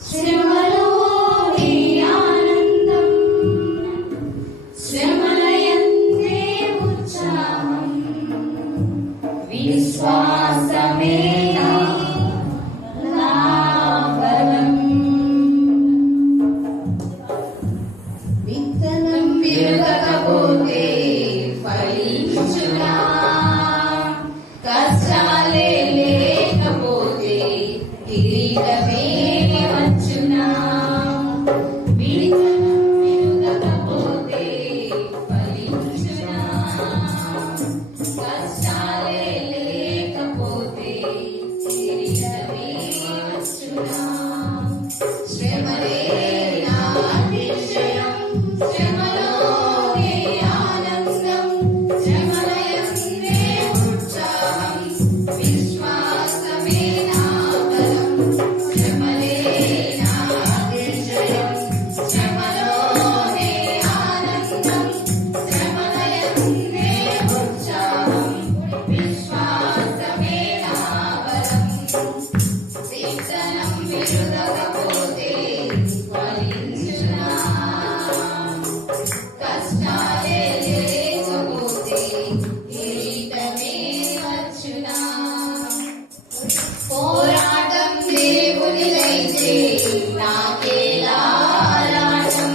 శ్రమలోని ఆనందం, శ్రమలయందే ఉత్సాహం, విశ్వాసమే నా బలం. విత్తనం విరగకపోతే ఫలించునా, కష్టాలే లేకపోతే కిరీటమే వచ్చునా. విత్తనం విరగకపోతే ఫలించునా, కష్టాలే లేకపోతే కిరీటమే వచ్చునా. శ్రమలే నా అతిశయం, శ్రమలోనే ఆనందం, శ్రమలయందే ఉత్సాహం, విశ్వాసమే నా బలం. శ్రమలే నా అతిశయం, శ్రమలోనే ఆనందం, శ్రమలయందే ఉత్సాహం, విశ్వాసమే నా బలం. విత్తనం విరుగకపోతే ఫలించునా, కష్టాలే లేకపోతే కిరీటమే వచ్చునా. పోరాటం దేవునిదైతే నాకేలా ఆరాటం,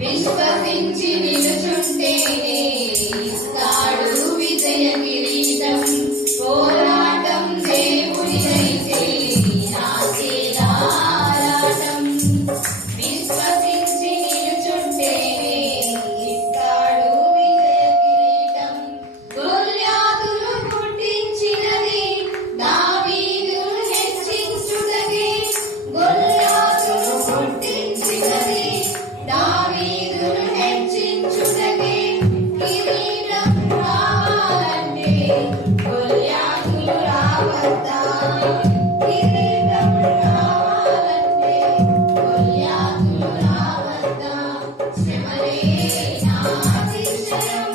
విశ్వసించి నిలుచుంటేనే ఇస్తాడు విజయ కిరీటం. పోరాటం దేవునిదైతే నాకేలా ఆరాటం, విశ్వసించి నిలుచుంటేనే ఇస్తాడు విజయ కిరీటం. గొల్యాతును పుట్టించినది దావీదును హెచ్చించుటకే, గొల్యాతును పుట్టించినది దావీదును హెచ్చించుటకే. కిరీటం రావాలంటే గొల్యాతులు రావద్దా, కిరీటం రావాలంటే గొల్యాతులు రావద్దా. శ్రమలే నా అతిశయం,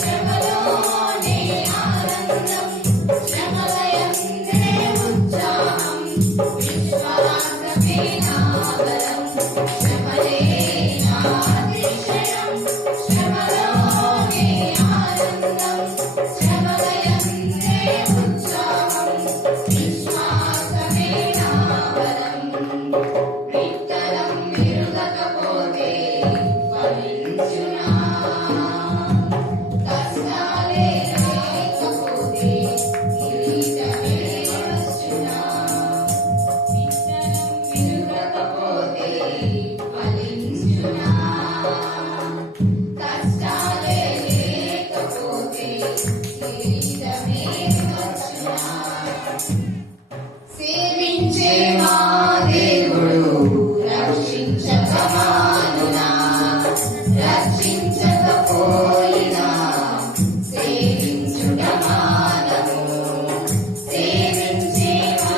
శ్రమలోనే ఆనందం, శ్రమలయందే ఉత్సాహం, విశ్వాసమే నా బలం. శ్రమలే నా అతిశయం, శ్రమలోనే ఆనందం, శ్రమలయందే ఉత్సాహం, విశ్వాసమే నా బలం. విత్తనం విరుగకపోతే ఫలించునా, కష్టాలే లేకపోతే కిరీటమే వచ్చునా. విత్తనం విరుగకపోతే ఫలించునా, కష్టాలే లేకపోతే కిరీటమే వచ్చునా. సేవించే మా దేవుడు రక్షించక మానునా, రక్షించకపోయినా సేవించుట మానము. సేవించే మా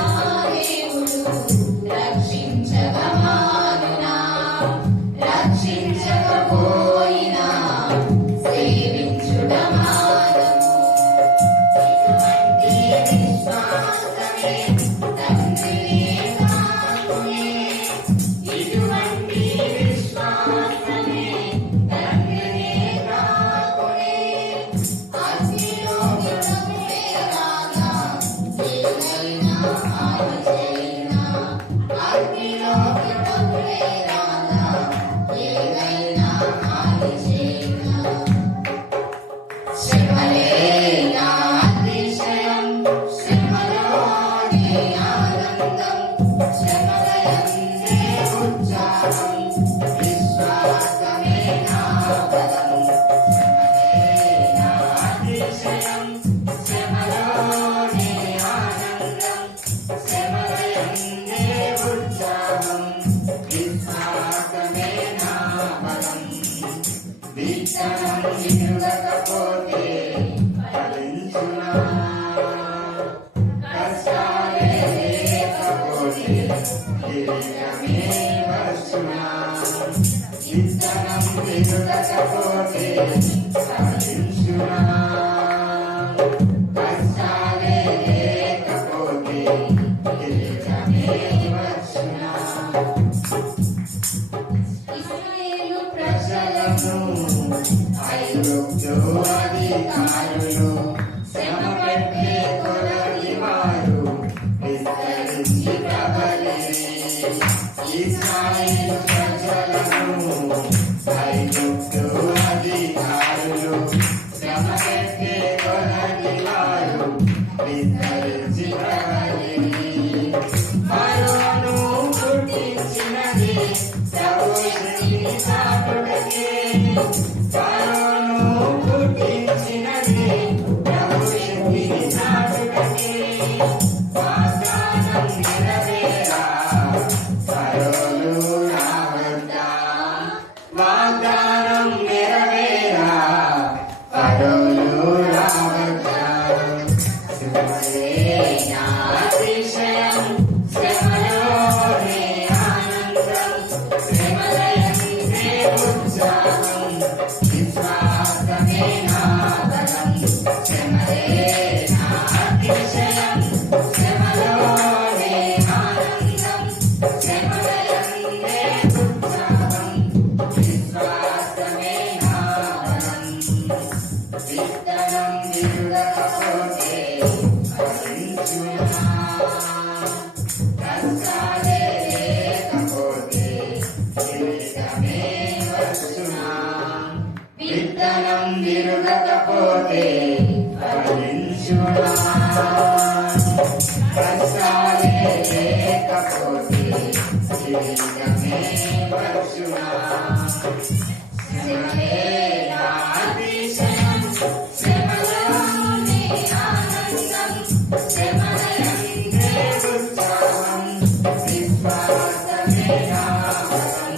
దేవుడు రక్షించక మానునా, రక్షించకపోయినా సేవించుట మానము. ఇటువంటి విశ్వాసమే తండ్రినే కాకునే, ఇటువంటి విశ్వాసమే తండ్రినే కాకునే. అగ్నిలోకి ప్రవేశించగా ఏదైనా హాని చేయునా, అగ్నిలోకి ప్రవేశించగా ఏదైనా హాని చేయునా. శ్రమలే నా అతిశయం, శ్రమలోనే ఆనందం, శ్రమలయందే ఉత్సాహం, విశ్వాసమే నా బలం. శ్రమలే నా అతిశయం, శ్రమలోనే ఆనందం, శ్రమలయందే ఉత్సాహం, విశ్వాసమే నా బలం. విత్తనం విరుగకపోతే ఫలించునా, కష్టాలే లేకపోతే కిరీటమే వచ్చునా. విత్తనం విరుగకపోతే ఫలించునా, కష్టాలే లేకపోతే కిరీటమే వచ్చునా. ఇశ్రాయేలు ప్రజలను ఐగుప్తు అధికారులు శ్రమ పెట్టే కొలది వారు విస్తరించి ప్రబలిరి. ఫరోను పుట్టించినది ప్రభు శక్తి చాటుటకే. ఫరోను పుట్టించినది ప్రభు శక్తి చాటుటకే. వాగ్దానం నెరవేరా ఫరోను రావద్దా. వాగ్దానం నెరవేరా ఫరోను రావద్దా. శ్రమలే నా అతిశయం, శ్రమలోనే ఆనందం, శ్రమలయందే ఉత్సాహం, విశ్వాసమే నా బలం. శ్రమలే నా అతిశయం, శ్రమలోనే ఆనందం, శ్రమలయందే ఉత్సాహం, విశ్వాసమే నా బలం. విత్తనం విరుడకపోతే ఫలించునా? కష్టాలే లేకపోతే కిరీటమే వచ్చునా? విత్తనం విరుడకపోతే ఫలించునా? కష్టాలే లేకపోతే కిరీటమే వచ్చునా? శ్రమలే నా అతిశయం, శ్రమలోనే ఆనందం, శ్రమలయందే ఉత్సాహం, విశ్వాసమే నా బలం.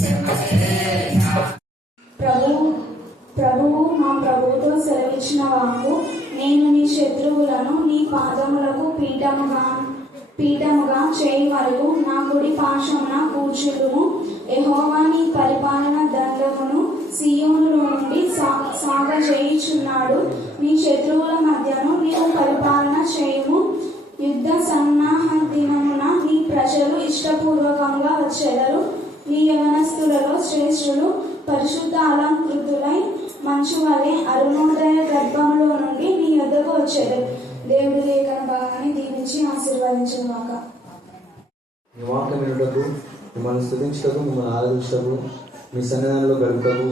శ్రమలే నా ప్రభువు మా ప్రభువుతో సెలవిచ్చిన వాకు, నేను నీ శత్రువులను నీ పాదములకు పీఠముగా చేయి వరకు నా కుడి పార్శ్వమున కూర్చుదుము. యెహోవా నీ పరిపాలన దండమును సీయోనులో నుండి సాగజేయుచున్నాడు. నీ శత్రువుల మధ్యను నీవు పరిపాలన చేయుము. యుద్ధ సన్నాహ దినమున నీ ప్రజలు ఇష్టపూర్వకంగా వచ్చెదరు. నీ యవనస్తులలో శ్రేష్ఠులు పరిశుద్ధ అలంకృతులై మంచు వలె అరుణోదయ గర్భంలో నుండి నీ యొద్దకు వచ్చేదరు. దేవుడి లేఖన భాగాన్ని దీవించి ఆశీర్వదించుగాక. మీ వాక్యం వినుటకు, మిమ్మల్ని స్తుతించుటకు, మిమ్మల్ని ఆరాధించుటకు, మీ సన్నిధానంలో గడుపుటకు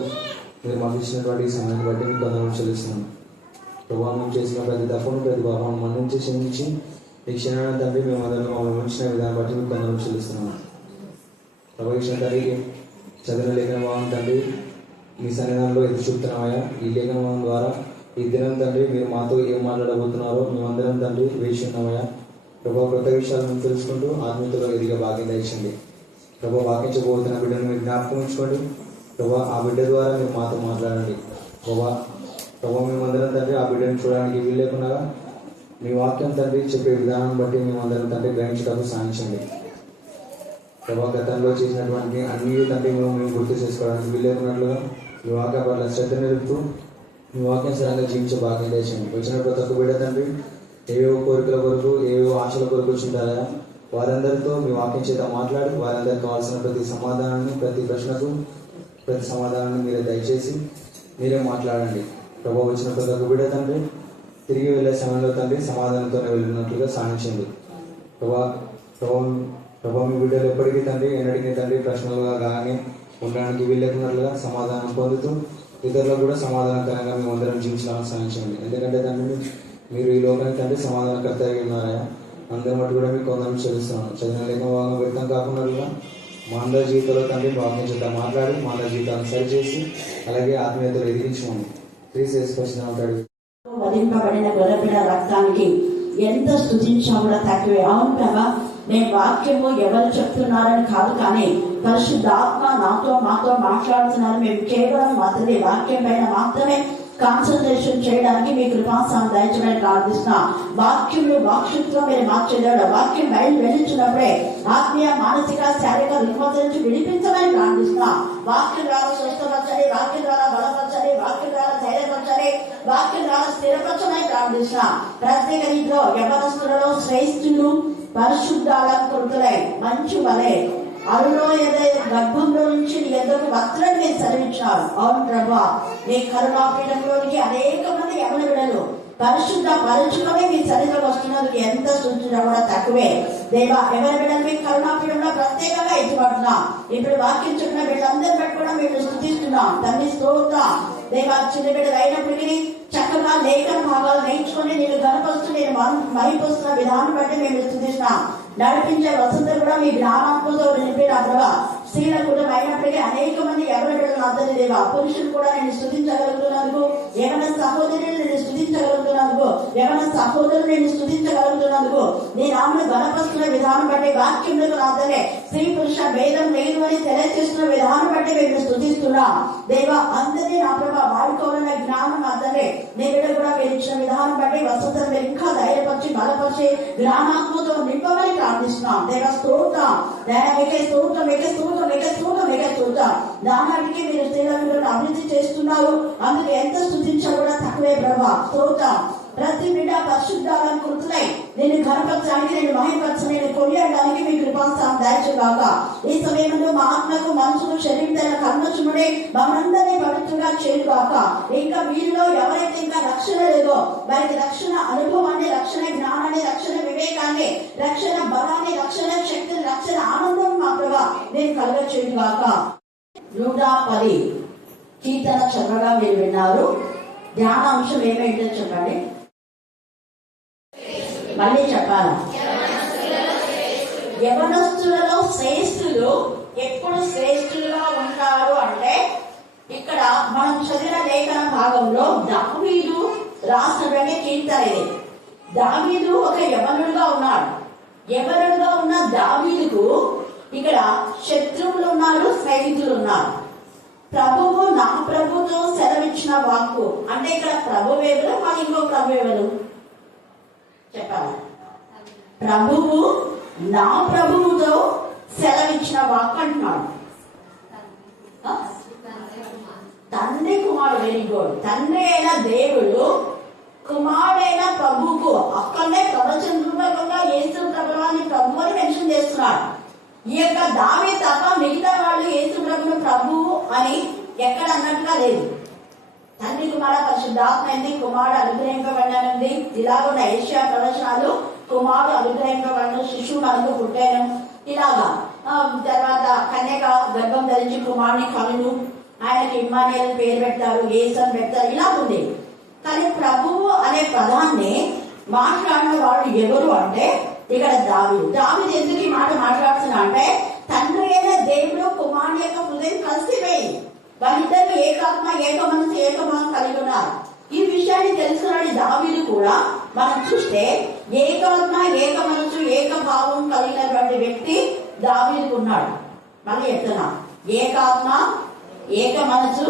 మీరు మాకు ఇచ్చినటువంటి ఈ సమయాన్ని బట్టి మీకు వందనాలు చెల్లిస్తున్నాను. ప్రభావం చేసిన ప్రతి తప్పును ప్రతి భావం మన్నించి క్షమించి ఈ క్షణాన్ని తండ్రి మేము అందరిలో మమ్మల్ని ఉంచిన విధానం బట్టి మీకు వందనాలు చెల్లిస్తున్నాను. ప్రభు ఇచ్చిన తండ్రికి చదివిన లేఖన భావం తండ్రి మీ సన్నిధానంలో ఎదురు చూపుతున్నామయ్యా. ఈ లేఖన భావం ద్వారా ఈ దినం తండ్రి మీరు మాతో ఏం మాట్లాడబోతున్నారో మేమందరం తండ్రి వేచి ఉన్నామయ్యా. ప్రభావ కొత్త విషయాలను తెలుసుకుంటూ ఆత్మీయతలో ఎదిగే భాగ్యం దయచండి. ప్రభావ వాకించబోతున్న బిడ్డను మీరు జ్ఞాపకం ఉంచుకోండి. ప్రభావ ఆ బిడ్డ ద్వారా మీరు మాతో మాట్లాడండి. ప్రభావ మేమందరం తండ్రి ఆ బిడ్డను చూడడానికి వీలు లేకుండా మీ వాక్యం తండ్రి చెప్పే విధానం బట్టి మేమందరం తండ్రి గ్రహించడానికి సాధించండి. ప్రభావ గతంలో చేసినటువంటి అన్ని తండ్రి మేము గుర్తు చేసుకోవడానికి వీలు లేకున్నట్లుగా మీ వాక్యం పట్ల శ్రద్ధ నిలుపుతూ మీ వాక్యం సరంగా జీవించే భాగ్యం దయచండి. వచ్చిన ప్రతి ఒక్క బిడ్డ తండ్రి ఏవేవో కోరికల కొరకు ఏవేవో ఆశల కొరకు వచ్చింటారా వారందరితో మీ వాక్యం చేత మాట్లాడి వారందరికి కావాల్సిన ప్రతి సమాధానాన్ని ప్రతి ప్రశ్నకు ప్రతి సమాధానాన్ని మీరే దయచేసి మీరే మాట్లాడండి. ప్రభావ వచ్చిన ప్రతి ఒక్క బిడ్డ తండ్రి తిరిగి వెళ్ళే సమయంలో తండ్రి సమాధానంతోనే వెళ్ళినట్లుగా సాధించండి. ప్రభావ మీ బిడ్డలు ఎప్పటికీ తండ్రి ఎన్నటికీ తండ్రి ప్రశ్నలుగా కానీ ఉండడానికి వీళ్ళకున్నట్లుగా సమాధానం పొందుతూ ఇతరులకు కూడా సమాధానకరంగా మేము అందరం జీవించాలని సాధించండి. ఎందుకంటే తండ్రి మీరు ఈ లోకానికి తండ్రి సమాధానకర్త అయి ఉన్నారా? అందరి మటు కూడా మీకు కొందరం చెల్లిస్తున్నాను. చదివిన లేఖ భాగం వ్యక్తం కాకుండా మా అందరి జీవితంలో తండ్రి వాక్యం చేత మాట్లాడి మా అందరి జీవితాన్ని సరిచేసి అలాగే ఆత్మీయతలు ఎదిరించమని క్రీస్తుని ఉంటాడు. వధింపబడిన గొర్రెపిల్ల రక్తానికి ఎంత స్తుతించా కూడా తక్కువే. అవును కదా, నేను వాక్యము ఎవరు చెప్తున్నారని కాదు, కానీ పరిశుద్ధాత్మ నాతో మాతో మాట్లాడుతున్నారు. మేము కేవలం మాత్రమే వాక్యం పైన మాత్రమే కాన్సన్ట్రేషన్ చేయడానికి మీ కృపాసాన్ని దయచేయమని ప్రార్థిస్తున్నా. వాక్యంలో వాక్శుత్వం మీరు మార్చేదాడు. వాక్యం బయలు వెళ్ళించినప్పుడే ఆత్మీయ మానసిక శారీరక రుగ్మత నుంచి విడిపించమని ప్రార్థిస్తున్నా. వాక్యం ద్వారా స్వస్థపరచని, వాక్యం ద్వారా బలపరచని, వాక్యం ద్వారా ధైర్యపరచని, వాక్యం ద్వారా స్థిరపరచమని ప్రార్థిస్తున్నా. ప్రత్యేక రీతిలో యవనస్తులలో శ్రేష్ఠులు పరిశుద్ధ అలంకృతులై మంచు వలె అరుణోదయ గర్భంలో నుంచి నీ ఎదురు వస్త్రాన్ని మీరు సెలవించారు. అవును ప్రభా, మీ కరుణాపీఠంలోనికి అనేక మంది యవన బిడ్డలు పరిశుద్ధ పరచుకొని మీ సన్నిధిలోకి వస్తున్నందుకు ఎంత సూచన కూడా తక్కువే. దేవా, ఎవరి బిడ్డలు మీ కరుణాపీఠంలో ప్రత్యేక ఎత్తుపడుతున్నాం. ఇప్పుడు వాక్యం చెప్పిన వీళ్ళందరి బట్టి కూడా మేము స్తుతిస్తున్నాం. తండ్రి స్తోత్రం. దేవా చిన్న బిడ్డలు అయినప్పటికీ చక్కగా లేఖన భాగాలు నేర్చుకుని నేను గనపరుస్తూ నేను మహిపరుస్తున్న విధానం బట్టి మేము స్తుతిస్తున్నాం. నడిపించే వసంత కూడా మీ జ్ఞానాత్మతో నింపిన ప్రభా. స్త్రీల కుటుంబం అయినప్పటికీ అనేక మంది ఎవరి బిడ్డలు అర్థం లేవా. పురుషులు కూడా నేను స్తుతించగలుగుతున్నందుకు, ఏమైనా సహోదరులు నేను స్తుతించగలుగుతున్నందుకు, ఏమైనా సహోదరులు నేను స్తుతించగలుగుతున్నందుకు, నేను ఆమెను బలపరుస్తున్న విధానం బట్టి వాక్యంలో అర్థమే స్త్రీ పురుష భేదం లేదు అని తెలియజేస్తున్న విధానం బట్టి మేము స్తుతిస్తున్నాం. దేవా అందరినీ నా ప్రభా వాడుకోవాలన్న జ్ఞానం అర్థమే నేను కూడా మీరు ఇచ్చిన విధానం బట్టి వసంతం మీరు ఇంకా ధైర్యపరిచి బలపరిచి జ్ఞానాత్మతో నింపమని ప్రార్థిస్తున్నాం. దేవ స్తోత్రం. మీకే స్తోత్రం, మీకే స్తోత్రం, మీకే స్తోత్రం, మీకే స్తోత్రం. దానికి మీరు స్త్రీలను అభివృద్ధి చేస్తున్నారు. అందుకు ఎంత స్తుతించా కూడా తక్కువే ప్రభా. స్తోత్రం. ప్రతి బిడ్డ పరిశుద్ధాలను కృతులై నేను ఘనపరచడానికి, నేను మహిమపరచ, నేను కొనియడానికి మీ కృపాస్థానం దాయిచుగాక. ఈ సమయంలో మా ఆత్మకు మనసుకు శరీరం కర్మచునుడే మనందరినీ పవిత్రంగా చేరుగాక. ఇంకా వీరిలో ఎవరైతే ఇంకా రక్షణ లేదో వారికి రక్షణ అనుభవాన్ని, రక్షణ జ్ఞానాన్ని, రక్షణ వివేకాన్ని, రక్షణ బలాన్ని, రక్షణ శక్తిని, రక్షణ ఆనందం మా ప్రభా నేను కలుగ చేయుగాక. 110 కీర్తన చక్కగా మీరు విన్నారు. ధ్యానాంశం ఏమైందో చెప్పండి. మళ్ళీ చెప్పాలా? యవనస్తులలో శ్రేష్ఠులు ఎప్పుడు శ్రేష్ఠులుగా ఉంటారు అంటే ఇక్కడ మనం చదివిన లేఖన భాగంలో దావీదు రాసినటువంటి కీర్తన ఇది. దావీదు ఒక యవనుడుగా ఉన్నాడు. యవనుడుగా ఉన్న దావీదుకు ఇక్కడ శత్రువులు ఉన్నారు, స్నేహితులు ఉన్నారు. ప్రభువు నా ప్రభుతో సెలవిచ్చిన వాక్కు అంటే ఇక్కడ ప్రభువేవులు, మరి ఇంకో ప్రభువేవులు చెప్పాలి. ప్రభువు నా ప్రభువుతో సెలవిచ్చిన వాక్కు అంటున్నాడు. తండ్రి కుమారుడు, వెరీ గుడ్. తండ్రి అయిన దేవుడు కుమారుడైన ప్రభువుకు అక్కడనే ప్రవచనపూర్వకంగా యేసు ప్రభువాన్ని ప్రభు అని మెన్షన్ చేస్తున్నాడు. ఈ యొక్క దావీదు తప్ప మిగతా వాళ్ళు యేసు ప్రభువును ప్రభువు అని ఎక్కడ అన్నట్టుగా లేదు. తండ్రి కుమార పరిశుద్ధాత్మ ఏంది, కుమారుడు అనుగ్రహింపబడినది. ఇలాగున్న ఏషియా ప్రవచనాలు కుమారుడు అనుగ్రహింపబడిన, శిశువు మనకు పుట్టాను, ఇలాగా తర్వాత కన్యక గర్భం ధరించి కుమారుని కనులు, ఆయనకి ఇమ్మానుయేల్ పేరు పెడతారు, యేసు అని పెడతారు, ఇలా ఉంది. కానీ ప్రభువు అనే పదాన్ని మాట్లాడిన వాడు ఎవరు అంటే ఇక్కడ దావీదు. దావీదు ఎందుకు ఈ మాట మాట్లాడుతున్నా అంటే తండ్రి అయిన దేవుడు కుమారుని యొక్క హృదయం కలిసిపోయింది. వాళ్ళిద్దరు ఏకాత్మ, ఏక మనసు, ఏకభావం కలిగి ఉన్నారు. ఈ విషయాన్ని తెలుసుకున్నాడు దావీదు కూడా. మనం చూస్తే ఏకాత్మ, ఏక మనసు, ఏకభావం కలిగినటువంటి వ్యక్తి దావీదుకు ఉన్నాడు. మళ్ళీ చెప్తున్నా, ఏకాత్మ, ఏక మనసు,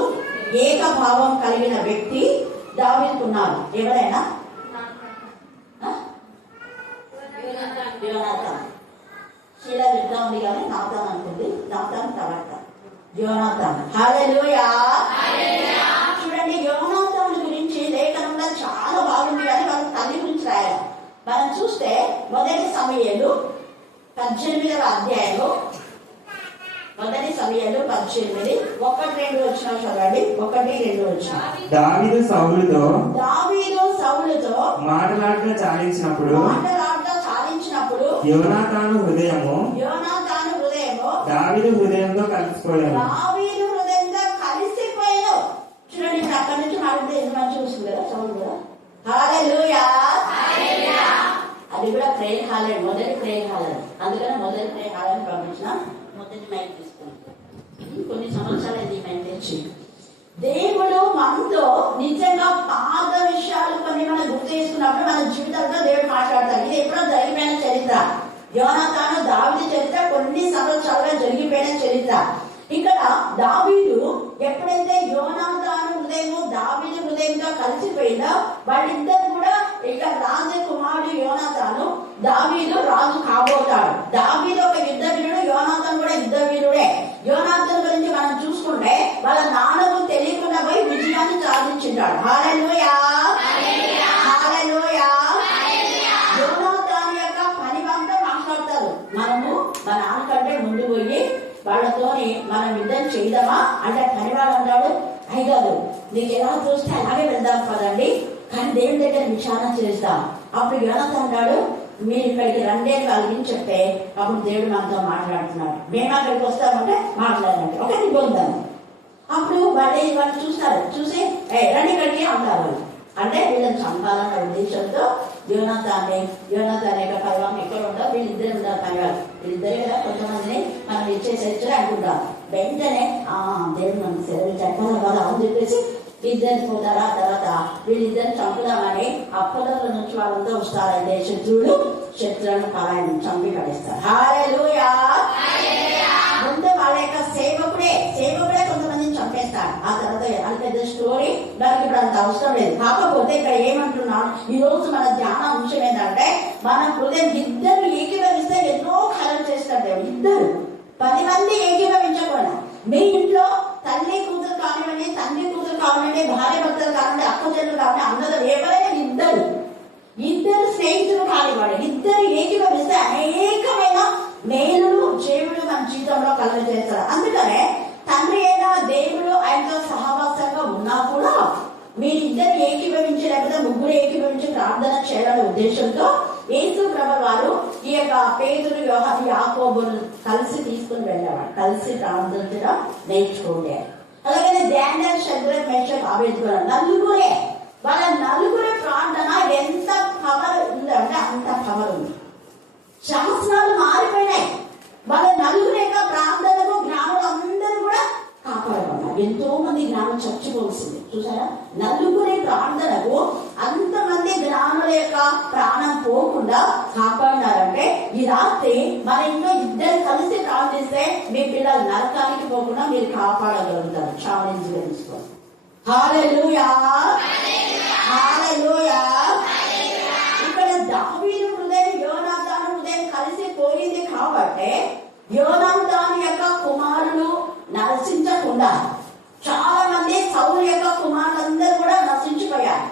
ఏకభావం కలిగిన వ్యక్తి దావీదుకు ఉన్నారు. ఎవరైనా శీలా విద్యా ఉంది కానీ నాతాన్ అనుకుంది, నాతాన్ తర్వాత యోనాతాన్. హల్లెలూయా. చూడండి, యోనాతాన్ గురించి లేఖనంలో చాలా బాగుంది కానీ వాళ్ళ తల్లి గురించి రాయాలి. మనం చూస్తే మొదటి సమూయేలు 18వ అధ్యాయంలో, మొదటి సమూయేలు 18 1-2 వచ్చిన చదవండి. 1-2 వచ్చిన. దావీదు సౌలుతో మాటలాడటం చాలించినప్పుడు యోనాతాను హృదయము దావీదు హృదయంతో కలిసిపోయాను. చూడండి, ఇప్పుడు అక్కడి నుంచి మాట్లాడితే ఎంత మంచి వస్తుంది కదా, సౌండ్ కదా. హల్లెలూయా. అది కూడా ప్రేయర్ హాల్, మొదటి ప్రేయర్ హాల్. అందుకని మొదటి ప్రేయర్ హాల్ అని పంపించిన. మొదటి మైక్ తీసుకుంటాం. కొన్ని సంవత్సరాలు ఈ మైక్ తెచ్చి దేవుడు మనతో నిజంగా పాత విషయాలు కొన్ని మనం గుర్తు చేసుకున్నప్పుడు మన జీవితంలో దేవుడు మాట్లాడతాడు. ఇది ఎప్పుడో జరిగిపోయిన చరిత్ర. యోనాతాను దావీదు చరిత్ర కొన్ని సంవత్సరాలుగా జరిగిపోయిన చరిత్ర. ఇక్కడ దావీదు ఎప్పుడైతే యోనాతాను హృదయము దావీదు హృదయంతో కలిసిపోయిందో వాళ్ళిద్దరు కూడా ఇక రాజు కుమారుడు యోనాతాను, దావీదు రాజు కాబోతాడు. దావీదు ఒక యుద్ధ వీరుడు, యోనాతాను కూడా యుద్ధ వీరుడే. యోనాతాను గురించి మనం చూసుకుంటే వాళ్ళ నాన్నకు తెలియకుండా పోయి విజయాన్ని సాధించుంటాడు. హల్లెలూయా. హల్లెలూయా. యోనాతాను యొక్క పని అంతా మాట్లాడతారు. మనము మన నాన్నకంటే ముందు పోయి వాళ్ళతోని మనం యుద్ధం చేయదామా అంటే పనివాడు అంటాడు, అయ్యగారు నీకు ఎలా చూస్తే అలాగే వెళ్దాం కదండి, కానీ దేవుని దగ్గర విచారణ చేస్తాం. అప్పుడు యోనాతాను అంటాడు, మీరు ఇక్కడికి రండి అని కలిగి చెప్తే అప్పుడు దేవుడు మనతో మాట్లాడుతున్నాడు. మేము అక్కడికి వస్తామంటే మాట్లాడినట్టు ఒక నిబంధన. అప్పుడు వాళ్ళు చూస్తారు, చూసి రండి ఇక్కడికి అంటారు. అంటే వీళ్ళని చంపాలన్న ఉద్దేశంతో యోనాతాన్ యొక్క పరివారం ఎక్కడ ఉంటారు, వీళ్ళిద్దరు ఉంటారు పరివారం. వీళ్ళిద్దరే కదా కొంతమందిని మనం ఇచ్చేసేచ్చు అనుకుంటారు. వెంటనే దేవుడు మనకు సెలవు చెప్పాలి కదా అని చెప్పేసి ఇద్దరిని పోతారా. తర్వాత వీళ్ళిద్దరిని చంపుదామని ఆ పొలంలో నుంచి వాళ్ళంతా వస్తారంటే శత్రువులను పలాయనం చంపి పడేస్తారు. హల్లెలూయా. ముందు వాళ్ళ యొక్క సేవకుడే కొంతమందిని చంపేస్తారు. ఆ తర్వాత అది పెద్ద స్టోరీ, దానికి ఇప్పుడు అంత అవసరం లేదు. కాకపోతే ఇక్కడ ఏమంటున్నాను, ఈ రోజు మన ధ్యాన అంశం ఏంటంటే మన హృదయం ఇద్దరు ఏకీభవిస్తే ఎన్నో కార్యాలు చేస్తారు దేవుడు. ఇద్దరు 10 మంది ఏకీభవించకుండా మీ ఇంట్లో తల్లి కూతురు కానివ్వండి, తండ్రి కూతురు కానివ్వండి, భార్య భర్తలు కానివ్వండి, అక్క చెల్లెలు కానివ్వండి, అందరూ ఎవరైనా ఇద్దరు స్నేహితులు కానివ్వండి, ఇద్దరు ఏకీభవిస్తే అనేకమైన మేలులు దేవుడు మన జీవితంలో కలుగ చేస్తారు. అందుకనే తండ్రి అయినా దేవుడు ఆయనతో సహవాసంగా ఉన్నా కూడా మీరిద్దరు ఏకీభవించి లేకపోతే ముగ్గురు ఏకీభవించి ప్రార్థన చేయాలనే ఉద్దేశంతో యేసు ప్రభు వారు ఈ యొక్క పేతురు, యోహాను, యాకోబును కలిసి తీసుకుని వెళ్ళేవాడు. కలిసి ప్రార్థన నేర్చుకుంటే అలాగే డానియేల్, షద్రక్, మేషక్, అబేద్నెగో నలుగురే, వాళ్ళ నలుగురి ప్రార్థన ఎంత పవర్ ఉందంటే అంత పవర్ ఉంది. శాస్త్రాలు మారిపోయినాయి. వాళ్ళ నలుగురు యొక్క ప్రార్థనకు జ్ఞానులు అందరూ కూడా కాపాడబడ్డారు. ఎంతో మంది జ్ఞానం చచ్చిపోవలసింది చూసారా. నలుగురి ప్రార్థనకు అంతమంది జ్ఞానుల యొక్క ప్రాణం పోకుండా కాపాడినారంటే ఈ రాత్రి మన ఇంట్లో ఇద్దరు కలిసి ప్రార్థిస్తే మీ పిల్లలు నరకానికి పోకుండా మీరు కాపాడగలుగుతారు. ఛాలెంజ్ తెలుసుకోండి. హల్లెలూయా, హల్లెలూయా. ఇక్కడ దావీదు హృదయం, యోనాతాను హృదయం కలిసి పోయింది కాబట్టి యోనాతాను యొక్క కుమారులు నశించకుండా చాలా మంది సౌలు యొక్క కుమారులందరూ కూడా నశించిపోయారు.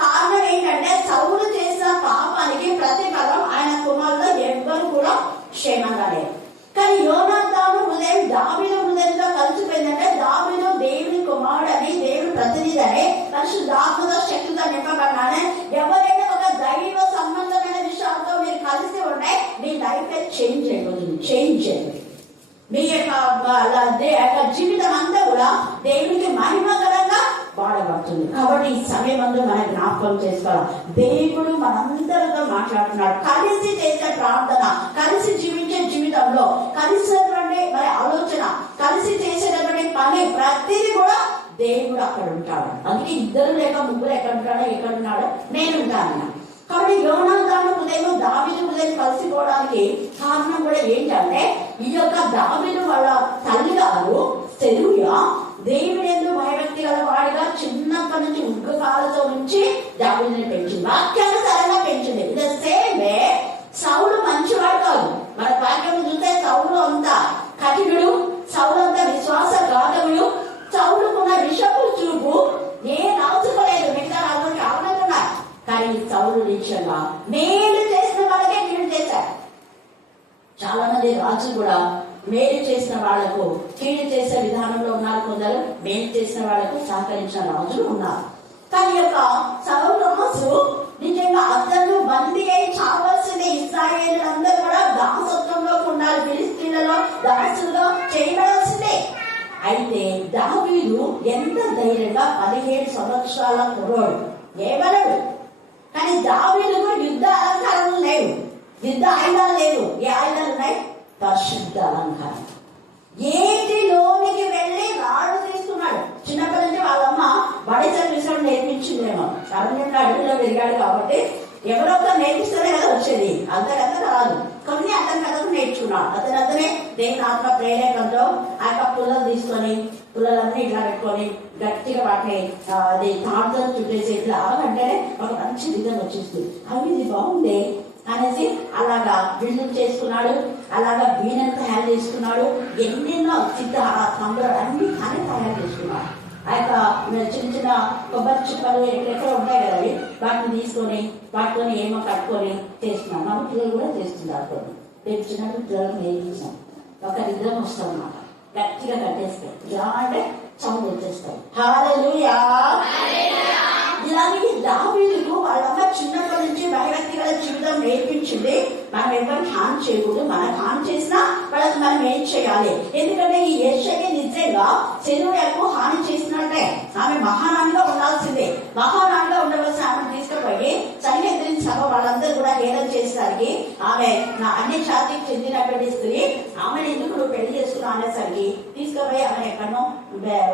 కారణం ఏంటంటే సౌలు చేసిన పాపానికి ప్రతిఫలం ఆయన కుమారులు ఎవ్వరు కూడా క్షేమంగా లేరు. కానీ యోనాతాను హృదయం దావీదు హృదయంతో కలిసిపోయిందంటే దావీదు దేవుని కుమారుడు అని, దేవుని ప్రతినిధి అని, పరిశుద్ధాత్మతో శక్తితో నింపబడ్డానే. ఎవరైనా ఒక దైవ సంబంధమైన విషయాలతో మీరు కలిసి ఉంటే మీ లైఫ్ చేంజ్ అయిపోతుంది. మీ యొక్క జీవితం అంతా కూడా దేవునికి మహిమకరంగా వాడబడుతుంది. కాబట్టి ఈ సమయం అందు మనం జ్ఞాపకం చేసుకోవాలి. దేవుడు మనందరితో మాట్లాడుతున్నాడు. కలిసి చేసే ప్రార్థన, కలిసి జీవించే జీవితంలో కలిసినటువంటి మరి ఆలోచన, కలిసి చేసేటటువంటి పని ప్రతిదీ కూడా దేవుడు అక్కడ ఉంటాడు. అందుకే ఇద్దరు లేక ముగ్గురు ఎక్కడున్నాడో నేను ఉంటాను. కాబట్టి యోనాతాను హృదయం, దావీదు హృదయం కలిసిపోవడానికి కారణం కూడా ఏంటంటే ఈ యొక్క దావీదు వాళ్ళ తల్లి గారు సెరూయా దేవుని యందు భయభక్తి గల వాడిగా చిన్నప్పటి నుంచి ఉగ్రకాలతో నుంచి దావీదుని పెంచింది, వాక్యానుసారంగా పెంచింది. ఇదే సేమ్ వే సౌలు మంచివాడు కాదు. మన వాక్యం చూస్తే సౌలు అంత కఠినుడు, సౌలు అంత విశ్వాసఘాతకుడు, సౌలుకున్న విషపు చూపు ఏ రాజుకోలేదు. మిగతా రాజులకి ఆనందన్నారు. కానీ సౌలు నిశ్చయంగా మేలు చేసిన వాళ్ళకే కీడు చేశారు. చాలా మంది రాజులు కూడా మేలు చేసిన వాళ్లకు కీడు చేసే విధానంలో ఉన్నారు. కొందరు మేలు చేసిన వాళ్లకు సహకరించిన రాజులు ఉన్నారు. కానీ యొక్క సౌలు రాజు నిజంగా అతను బందీ అయి చావాల్సింది. ఇశ్రాయేలులందరూ కూడా దాసత్వంలో ఉండాలి, ఫిలిస్తీన్లలో దాసులుగా చేయబడాల్సిందే. అయితే దావీదు ఎంత ధైర్యంగా 17 సంవత్సరాల కుర్రోడు ఏమనడు. కానీ దావీదుకు యుద్ధ అలంకారాలు లేవు, యుద్ధ ఆయుధాలు లేవు. ఏ ఆయుధాలు ఉన్నాయి? పరిశుద్ధ అలంకారం. ఏటిలోనికి వెళ్ళి రాడు తీస్తున్నాడు. చిన్నప్పటి నుంచి వాళ్ళమ్మ బడిసలు విసడం నేర్పించిందేమో. అరణ్యంలో అడవిలో పెరిగాడు కాబట్టి ఎవరో ఒకరు నేర్పిస్తేనే కదా వచ్చేది. అంతకంత రాదు. కొన్ని అతని కథకు నేర్చుకున్నాడు. అతనే దేవుని ఆత్మ ప్రేరేపంతో ఆ యొక్క పుల్లలు తీసుకొని పుల్లలన్నీ ఇట్లా పెట్టుకొని గట్టిగా వాటిని అది తాడుతో చుట్టేసి ఇట్లా అంటే ఒక మంచి విధం వచ్చేస్తుంది. అవి ఇది బాగుంది అనేసి అలాగా బిల్డింగ్ చేసుకున్నాడు. అలాగా వీణను తయారు చేసుకున్నాడు. ఎన్నెన్నో సిద్ధార సంబరాలు అన్ని కానీ తయారు చేసుకున్నాడు. ఆ యొక్క చిన్న చిన్న కొబ్బరి చుక్కలు ఎక్కడెక్కడ ఉంటాయి కదా, అవి వాటిని తీసుకొని వాటితో ఏమో కట్టుకొని చేస్తున్నాం. మా పిల్లలు కూడా చేస్తున్నారు. రేపు చిన్న పిల్లలకు నేర్పించాం. ఒక నిద్రం వస్తాం అన్నమాట. గట్టిగా కట్టేస్తాయి. ఇలా అంటే సౌండ్ వచ్చేస్తాయి. హల్లెలూయా. ఇలాంటి దావీదుకు వాళ్ళమ్మ చిన్నప్పటి నుంచి భయభక్తి గల జీవితం నేర్పించింది. మనం ఎవరికి హాని చేయకూడదు. మనకు హాని చేసినా వాళ్ళకి మనం ఏం చేయాలి? ఎందుకంటే ఈ యెషయా నిజంగా సెరూయాకు హాని చేసినట్టే. ఆమె మహారాణిగా ఉండాల్సిందే. మహారాణిగా ఉండవలసిన ఆమెను తీసుకుపోయి సన్నిహితుని సభ వాళ్ళందరూ కూడా హేళన చేసేసరికి ఆమె నా అన్ని జాతికి చెందినటువంటి స్త్రీ, ఆమెను ఎందుకు నువ్వు పెళ్లి చేసుకున్నావు అనేసరికి తీసుకుపోయి ఆమెను ఎక్కడో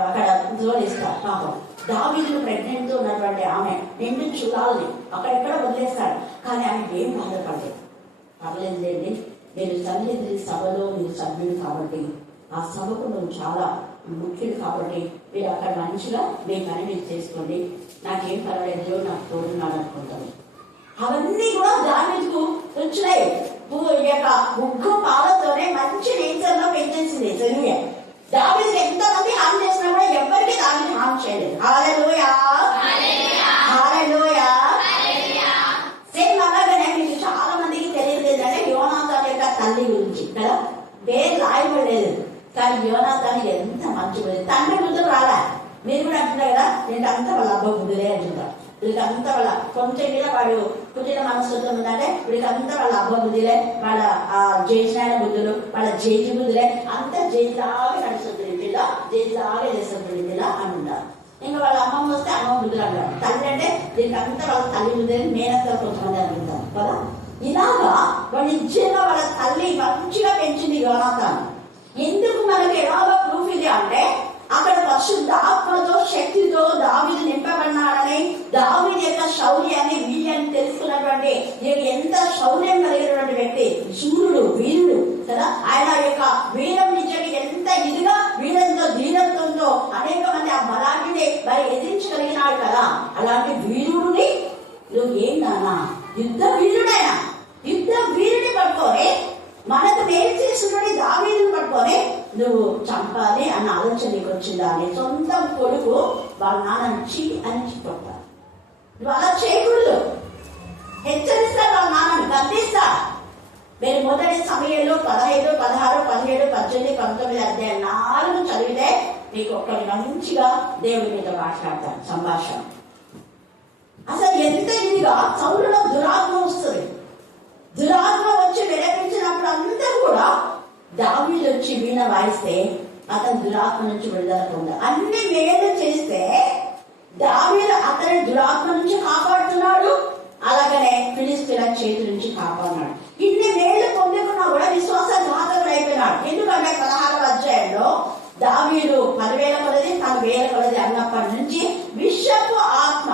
అక్కడ జోడిస్తారు. పాపం దావీదు ప్రెగ్నెంట్ తో ఉన్నటువంటి ఆమె నిండు చూడాలని అక్కడెక్కడ వదిలేస్తాడు. కానీ ఆమె ఏం బాధపడలేదు. పర్లేదులేండి, మీరు సన్నిధి సభలో మీరు సభ్యుడు కాబట్టి, ఆ సభకు నువ్వు చాలా ముఖ్యుడు కాబట్టి మీరు అక్కడ మంచిగా మీ పని మీరు చేసుకోండి, నాకేం పర్వాలేదు, నాకు తోడున్నాడు అనుకుంటాను. అవన్నీ కూడా దావీదుకు వచ్చినాయి. ఈ యొక్క ముగ్గు పాలతోనే మంచి నేచర్ లో పెంచేసింది సెరూయా. దావీదు ఎంతమంది హాని చేసినా కూడా ఎవరికి దావీదు హాని చేయలేదు. హల్లెలూయా, హల్లెలూయా. సేమ్ అలాగనే మీకు చాలా మందికి తెలియలేదు అంటే యోనాతాను యొక్క తల్లి గురించి కదా, పేరు రాయబడలేదు. కానీ యోనాతాను ఎంత మంచి తండ్రి బుద్ధులు రాలే. మీరు కూడా అంటున్నారు కదా, వీళ్ళంతా వాళ్ళ అబ్బ బుద్ధులే అంటున్నారు. వీళ్ళకంతా వాళ్ళ కొంచెం మీద వాడు పుట్టిన మనస్తత్వం ఉందంటే వీళ్ళకంతా వాళ్ళ అబ్బ బుద్ధులే, వాళ్ళ జేజాయన బుద్ధులు, వాళ్ళ జేజి బుద్ధులే, అంతా జేజాగా నడుస్తుంది జిల్లా, జేజాగా చేస్తుంది జిల్లా అని ఉన్నారు. ఇంకా వాళ్ళ అమ్మమ్మ వస్తే అమ్మమ్మ బుద్ధులు అంటారు. తల్లి అంటే దీనికంతా వాళ్ళ తల్లి బుద్ధులు, మేనత్త కొంతమంది అనుకుంటారు కదా. ఇలాగా వాళ్ళ నిజంగా వాళ్ళ తల్లి మంచిగా పెంచింది యోనాతాను. ఎందుకు మనకి ఎలాగో ప్రూఫ్ ఇది అంటే అక్కడ పరిశుద్ధ ఆత్మతో శక్తితో దావీదు నింపబడినాడని, దావీదు యొక్క శౌర్యాన్ని వీర్యాన్ని తెలుసుకున్నటువంటి ఎంత శౌర్యం కలిగినటువంటి వ్యక్తి, శూరుడు, వీరుడు కదా. ఆయన యొక్క వీరం నిజంగా ఎంత ఇదిగా వీరంతో ధీరత్వంతో అనేక మంది ఆ బలాన్ని మరి ఎదిరించగలిగినాడు కదా. అలాంటి వీరుడిని నువ్వు ఏంటన్నా యుద్ధ వీరుడైనా యుద్ధ వీరుని పట్టుకొని మనకు మేలు చేస్తున్నటువంటి దావీదుని పట్టుకొని నువ్వు చంపాలి అన్న ఆలోచన నీకు వచ్చిందా? నీ సొంత కొడుకు వాళ్ళ నాన్నని చీ అని చెప్తారు. నువ్వు అలా చేయకూడదు. హెచ్చరిస్తా వాళ్ళ నాన్నని గద్దిస్తా. మీరు మొదటి సమయంలో 15, 16, 17, 18, 19 అధ్యాయం 4 చదివితే మీకు ఒక్కరి మంచిగా దేవుడి మీద మాట్లాడతారు సంభాషణ. అసలు ఎంత ఇదిగా సౌలులో దురాత్మ వస్తుంది. దురాత్మ వచ్చి విలపించినప్పుడు అందరూ కూడా దావీదు వచ్చి వీణ వాయిస్తే అతను దురాత్మ నుంచి విడుదల పొందాడు. అన్ని మేలు చేస్తే దావీదు అతని దురాత్మ నుంచి కాపాడుతున్నాడు. అలాగనే ఫిలిష్తీయుల చేతి నుంచి కాపాడున్నాడు. ఇన్ని మేలు పొందుకున్నా కూడా విశ్వాసఘాతకుడు అయిపోయినాడు. ఎందుకంటే 16వ అధ్యాయంలో దావీదు 10,000 కొలది 10,000 కొలది అన్నప్పటి నుంచి విషపు ఆత్మ,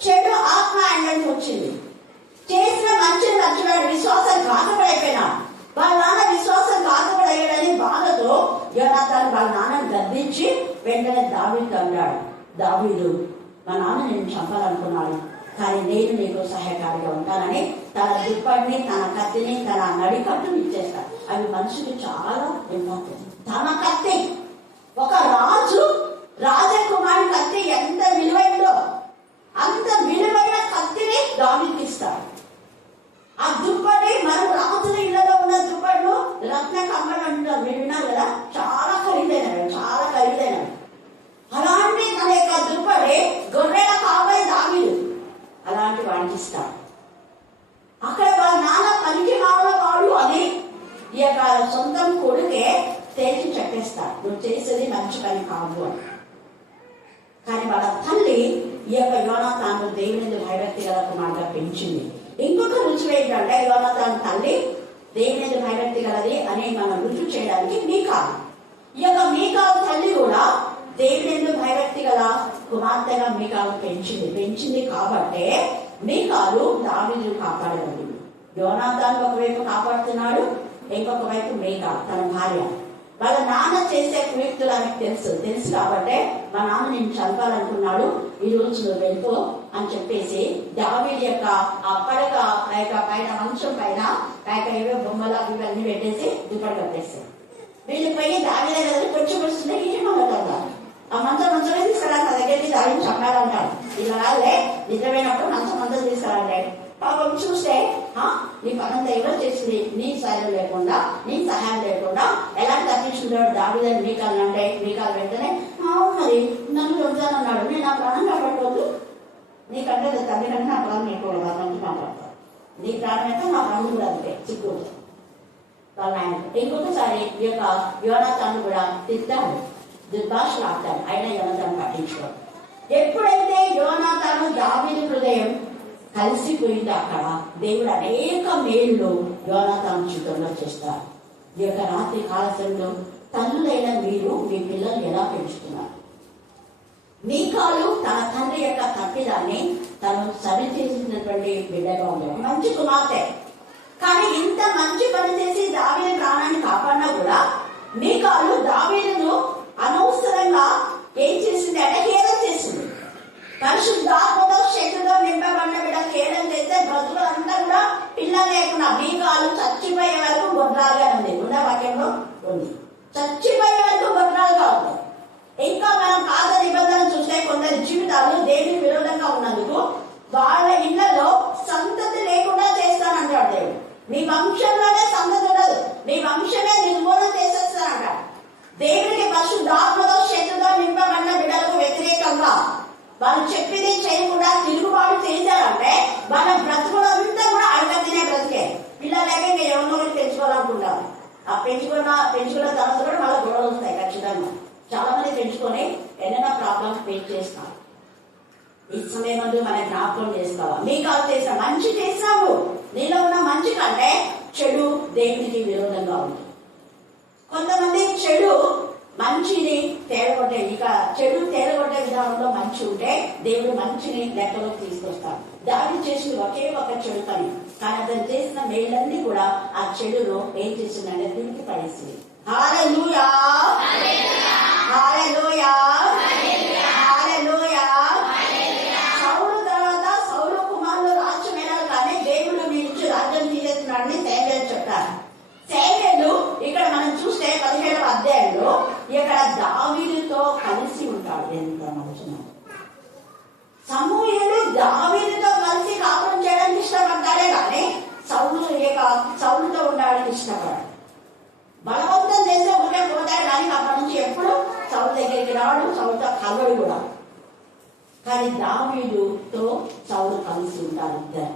చెడు ఆత్మ ఆయనకి వచ్చింది. చేసిన మంచిని నచ్చినాడు, విశ్వాసం ఘాతకుడైపోయినాడు. వాళ్ళ నాన్న విశ్వాసం ఘాతకుడయ్యాడని బాధతో యోనాతాను వాళ్ళ నాన్నని గద్దించి వెంటనే దావీదు అన్నాడు, దావీదు మా నాన్న నేను చంపాలనుకున్నాడు, కానీ నేను నీకు సహాయకారిగా ఉంటానని తన దుప్పటిని, తన కత్తిని, తన నడికట్టుని ఇచ్చేస్తాడు. అవి మనుషులు చాలా ఇంపార్టెంట్. తన కత్తి, ఒక రాజు రాజకుమారి కత్తి ఎంత విలువైందో అంత విలువైన కత్తిని దావీదుకి ఇస్తాడు. ఆ దుప్పటి మనం రాజుల ఇళ్లలో ఉన్న దుప్పట్లు రత్న కమ్మలు అంటారు, మీరు విన్నారు కదా, చాలా ఖరీదైనవి, చాలా ఖరీదైనవి. అలాంటి తన యొక్క దుప్పటి గొర్రెల కాపరి దావీదు అలాంటి వాడికి ఇస్తాడు. అక్కడ వాళ్ళ నాన్న పనికి వాడు అని ఈ యొక్క సొంతం కొడుకే తేల్చి చెప్పేస్తాడు, నువ్వు చేసేది మంచి పని కాదు అని. కానీ వాళ్ళ తల్లి ఈ యొక్క యోనాతాను దేవుని భయభక్తి గల కుమారుగా పెంచింది. ఇంకొక రుచి ఏంటంటే యోనాతాను తల్లి దేవుని భయభక్తి గలది అని మనం రుజువు చేయడానికి మీకాలు, ఈ యొక్క మీకాలు తల్లి కూడా దేవుని భయభక్తి గల కుమార్తెగా మీకాలు పెంచింది కాబట్టే మీకాలు దావీదు కాపాడగలిగింది. యోనాతాను ఒకవైపు కాపాడుతున్నాడు, ఇంకొక వైపు మీకాలు తన భార్య. వాళ్ళ నాన్న చేసే కుయుక్తులు ఆమెకు తెలుసు కాబట్టి మా నాన్న నేను చంపాలనుకున్నాడు, ఈ రోజు నువ్వు వెళ్ళిపో అని చెప్పేసి దావీదు యొక్క ఆ పడక ఆ యొక్క పైన మంచం పైన ఆ యొక్క ఏవో బొమ్మలు ఇవన్నీ పెట్టేసి దుప్పటి కట్టేస్తాడు. వీళ్ళు పోయి దావీదు దగ్గర కొంచెం వస్తుంది, ఏమవుతుందా ఆ మంచమే తీసుకురా నా దగ్గరికి దావీదు చంపాలంటాడు. ఇలా నిజమైనప్పుడు మంచం తీసుకురాలే. పాపం చూస్తే నీ పనంతా ఎవరు చేసింది, నీ సాయం లేకుండా, నీ సహాయం లేకుండా ఎలాంటి తప్పించుకుంటాడు దావీదు మీకాలు అంటే మీకాలు వెంటనే మరి నన్ను చంపుతానన్నాడు, నేను నా ప్రాణం కాపాడుకోవద్దు, నీకంటే తల్లి కంటే నా ప్రాణం ఎక్కువ వాళ్ళ నుంచి మాట్లాడతారు. నీ ప్రాణం అయితే నా ప్రాణం కూడా అంతే చిక్కు వాళ్ళ ఆయన. ఇంకొకసారి ఈ యొక్క యోనాతాను కూడా తిట్టాడు, దుర్భాషలు ఆడతాడు, అయినా యోనాతాను పట్టించుకోడు. ఎప్పుడైతే యోనాతాను దావీదు హృదయం కలిసిపోయిందో అక్కడ దేవుడు అనేక మేళ్ళు యోనాతాను జీవితంలో చేస్తారు. ఈ యొక్క రాత్రి కాలంలో తల్లులైన మీరు మీ పిల్లలు ఎలా పెంచుతున్నారు? మీకాలు తన తండ్రి యొక్క తప్పిదాన్ని తను సరి చేసినటువంటి బిడ్డగా ఉండేది, మంచి కుమార్తె. కానీ ఇంత మంచి పని చేసి దావీదు ప్రాణాన్ని కాపాడినా కూడా మీకాలు దావీదును అనవసరంగా ఏం చేసింది అంటే హేళన చేసింది. పరిశుద్ధాత్మతో శక్తితో నింపబడిన బిడ్డ హేళన చేస్తే బ్రతుకులంతా కూడా పిల్లలు లేకుండా మీకాలు చచ్చిపోయే వరకు గొడ్రాలుగా ఉంది. ఉన్న వాక్యంలో ఉంది, చచ్చిపోయే వరకు గొడ్రాలుగా ఉంది. ఇంకా మనం పాత నిబంధన చూస్తే కొందరి జీవితాలు దేవునికి విరోధంగా ఉన్నందుకు వాళ్ళ ఇళ్లలో సంతతి లేకుండా చేస్తానంటాడు దేవుడు. మీ వంశంలోనే సంతతి ఉండదు, మీ వంశమే నిర్మూలన చేసేస్తానంటాడు. దేవునికి పరిశుద్ధాత్మతో శక్తితో నింపబడిన బిడ్డలకు వ్యతిరేకంగా వాళ్ళు చెప్పింది చేయకుండా తిరుగుబాటు చేశారంటే వాళ్ళ బ్రతుకులంతా కూడా అడగతినే బ్రతికే. పిల్లలకే మీరు ఎవరినో పెంచుకోవాలనుకుంటారు. ఆ పెంచుకున్న తర్వాత కూడా వాళ్ళ గొడవలు వస్తాయి ఖచ్చితంగా. చాలా మంది పెంచుకొని ఏదైనా ప్రాబ్లమ్స్ ఫేస్ చేస్తాం. ఈ సమయం ముందు మనం జ్ఞాపకం చేసుకోవాలి. నీకు అది చేసా మంచి చేసావు, నీలో ఉన్న మంచి కంటే చెడు దేవునికి విరోధంగా ఉంది. కొంతమంది చెడు మంచిని తేలగొట్టే, ఇక చెడు తేలగొట్టే విధానంలో మంచి ఉంటే దేవుడు మంచిని లెక్కలోకి తీసుకొస్తాడు. దాడి చేసిన ఒకే ఒక చెడు పని, కానీ అతను చేసిన మేలన్నీ కూడా ఆ చెడును ఏం చేసిందంటే దింపి పడేసింది. హల్లెలూయా, హల్లెలూయా, హల్లెలూయా. సౌలు తర్వాత సౌలు కుమారులు రాజ్యం వెళ్ళాలి, కానీ దేవుడు మీ నుంచి రాజ్యం తీసేస్తున్నాడని సేవలు చెప్తారు. సేవలు ఇక్కడ మనం చూస్తే 17వ అధ్యాయంలో ఇక్కడ దావీదుతో కలిసి ఉంటాడు. ఎంత మంచి సమూయేలు దావీదుతో కలిసి కాపురం చేయడానికి ఇష్టపడతాడే కానీ సౌలుతో ఉండడానికి ఇష్టపడాడు. బలవంతం చేస్తే ఉంటే పోతాడు, కానీ అప్పటి నుంచి ఎప్పుడు సౌలు దగ్గరికి రాడు, సౌలుతో కలవడు కూడా. కానీ దావీదుతో సౌలు కలిసి ఉంటారు. ఇద్దరు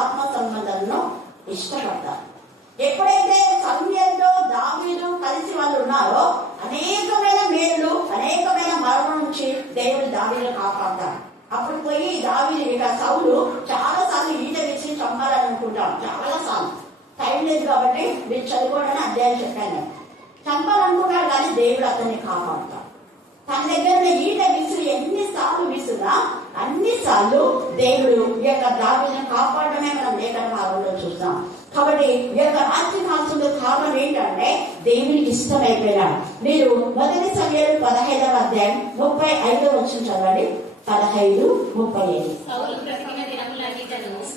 ఆత్మ సంబంధాలను ఇష్టపడతారు. ఎప్పుడైతే సమయంలో దావీదు కలిసి వాళ్ళు ఉన్నారో అనేకమైన మేలు, అనేకమైన మరణం నుంచి దేవుడు దావీదు కాపాడతారు. అప్పుడు పోయి దావీదు ఇక సౌలు చాలా సార్లు ఈట వేసి చంపాలని అనుకుంటాం. చాలా సార్లు టైం లేదు కాబట్టి మీరు చదువుకోవడానికి అధ్యాయం చెప్పాను. చంపాలనుకున్నాడు కానీ దేవుడు అతన్ని కాపాడతాడు. తన దగ్గర ఈట విసురు ఎన్నిసార్లు విసురా అన్నిసార్లు దేవుడు ఈ యొక్క దావీదును కాపాడమే మనం లేఖన భాగంలో చూస్తాం. కాబట్టి ఈ యొక్క రాత్రి మాసంలో కారణం ఏంటంటే దేవునికి ఇష్టమైపోయినాడు. మీరు 1 సమూయేలు 15వ అధ్యాయం 35వ వచనం చదవండి. 15:35.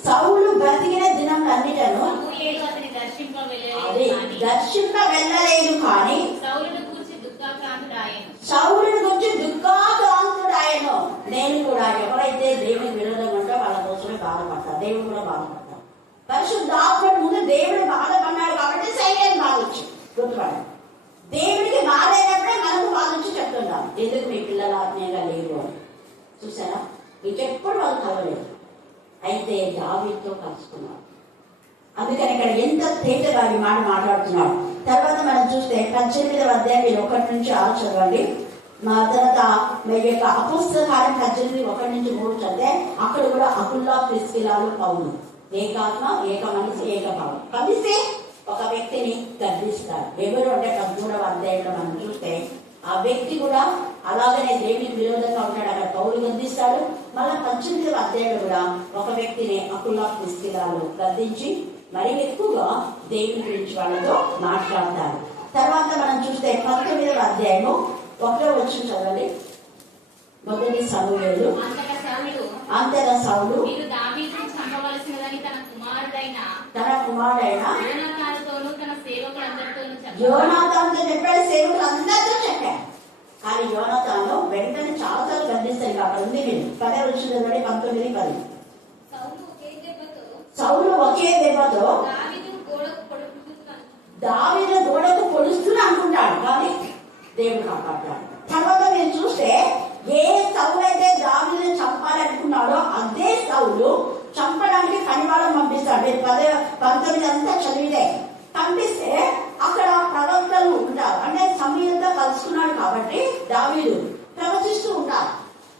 సౌలు బ్రతికిన దినములన్నిటను దర్శింప వెళ్ళలేదు, కానీ సౌలును గురించి దుఃఖాక్రాంతుడాయను. నేను కూడా ఎవరైతే దేవునికి విరోధంగా ఉంటే వాళ్ళ కోసమే బాధపడతారు, దేవుడు కూడా బాధపడతారు. పరిశుద్ధాత్ముడు ముందు దేవుడు బాధపడ్డాడు కాబట్టి సైన్యాన్ని బాధొచ్చు. గుర్తుపడ దేవుడికి బాధైనప్పుడే మనకు బాధొచ్చి చెప్తున్నాం, ఎందుకు మీ పిల్లలు ఆత్మీయంగా లేరు అని. చూసారా, ఇంకెప్పుడు వాళ్ళు కలవలేదు. అయితే దావీదుతో కలుసుకున్నారు. అందుకని ఇక్కడ ఎంత తేటగా ఈ మాట మాట్లాడుతున్నాడు. తర్వాత మనం చూస్తే 18వ అధ్యాయం 1 నుంచి 6 చదవండి. మా తర్వాత మీ యొక్క అపోస్తల కార్యం 18:1-3 చదివితే అక్కడ కూడా అకుల్లా, ప్రిస్కిల్లాలు, పౌలు ఏకాత్మ, ఏక మనసు, ఏకభావం కలిసి ఒక వ్యక్తిని గర్దిస్తారు. ఎవరు అంటే 13వ అధ్యాయంలో మనం చూస్తే ఆ వ్యక్తి కూడా అలాగనే దేవునికి విరోధంగా ఉంటాడు. అక్కడ పౌలు గద్దిస్తాడు. మళ్ళా 18వ అధ్యాయంలో కూడా ఒక వ్యక్తిని అకుల్లా, ప్రిస్కిల్లాలు గద్దించి మరి ఎక్కువగా దేవుని గురించి వాళ్ళతో మాట్లాడతారు. తర్వాత మనం చూస్తే 19వ అధ్యాయము 1వ వచనం చదవండి. 1 సమూయేలు. అంతటా సౌలు తన కుమారుడైన యోనాతానుతో చెప్పాడు, సేవకులందరితో చెప్పాడు. కానీ యోనాతాను వెంటనే చాలాసార్లు గర్దిస్తాడు. అక్కడ ఉంది, మీరు 10వ వచనం చదవండి. 19:10. సౌలు ఒకే దెబ్బతో దావీదు గోడకు పొడుస్తూనే అనుకుంటాడు, కానీ దేవుడు కాపాడతాడు. తర్వాత మీరు చూస్తే ఏ సౌలు అయితే దావీదుని చంపాలనుకున్నాడో అదే సౌలు చంపడానికి పనివాళ్ళని పంపిస్తాడు. మీరు 19 అంతా చదివితే పంపిస్తే అక్కడ ప్రవక్తలు ఉంటారు. అంటే సమయంతో కలుసుకున్నాడు కాబట్టి దావీదు ప్రవచిస్తూ ఉంటారు.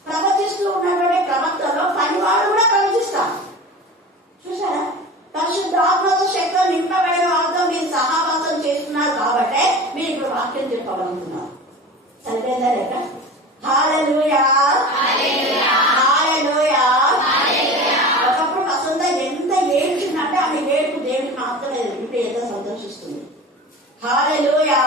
ప్రవచిస్తూ ఉన్నటువంటి ప్రవక్తలో పనివాళ్ళు కూడా ప్రవచిస్తారు. చూసారా? పరిశుద్ధాత్మతో శక్తితో నింపబడిన వాళ్ళతో మీరు సహవాసం చేస్తున్నారు కాబట్టి మీరు ఇప్పుడు వాక్యం చెప్పగలుగుతున్నారు. సరిపోయిందా లేక? హల్లెలూయా, హల్లెలూయా. ఒకప్పుడు వసంత ఎంత ఏడ్చిందంటే ఆమె ఏడుపు దేవుడికి మాత్రలేదు, ఇప్పుడు ఏదో సంతోషిస్తుంది. హల్లెలూయా.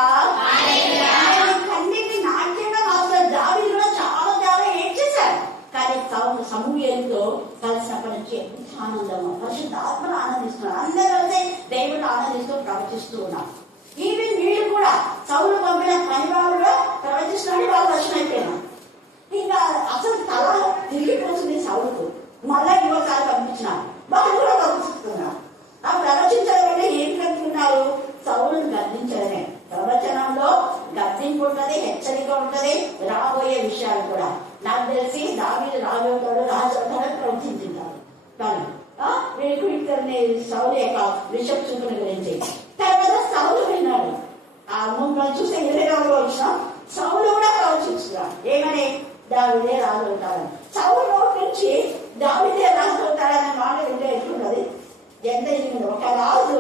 కన్నీటి నాట్యంగా మాత్రం దావీదు కూడా చాలా చాలా ఏడ్చేశారు. కానీ సమూయేలుతో కలిసినప్పటి నుంచి ఎంత ఆనందమో, పరిశుద్ధాత్మను ఆనందిస్తున్నారు. అందరూ అయితే దేవుడు ఆనందిస్తూ ప్రవచిస్తూ ఉన్నారు. ఈవెన్ వీళ్ళు కూడా సౌలు పంపిన పనివాళ్ళు కూడా ప్రవచిస్తున్నాడు. వాళ్ళు వచ్చినట్టేనా ఇంకా అసలు తల తిరిగిపోతుంది సౌలుకు. మళ్ళా ఇంకోసారి పంపించినారు, వాళ్ళు కూడా ప్రవచిస్తున్నారు. ఆ ప్రవచించడం వల్ల ఏం కనుక్కున్నారు? సౌలుని గద్దించడమే. ప్రవచనంలో గద్దింపు ఉంటది, హెచ్చరిక ఉంటది, రాబోయే విషయాలు కూడా. నాకు తెలిసి దావీదు రాజు అవుతాడు, రాజు అవుతాడని ప్రవచించుంటారు. కానీ వీళ్ళకు ఇక్కడ సౌలు యొక్క విషయం చూపుల గురించి తర్వాత సౌలు విన్నాడు. ఆ ముందు చూస్తే 20వ వచ్చిన సౌలు కూడా ప్రవచించున్నాడు. ఏమని? దావీదే రాజు అవుతాడని. సౌలు నోటి నుంచి దావీదే రాజు అవుతాడనే మాట వింటే ఎట్లున్నది? ఎంత ఇది? ఒక రాజు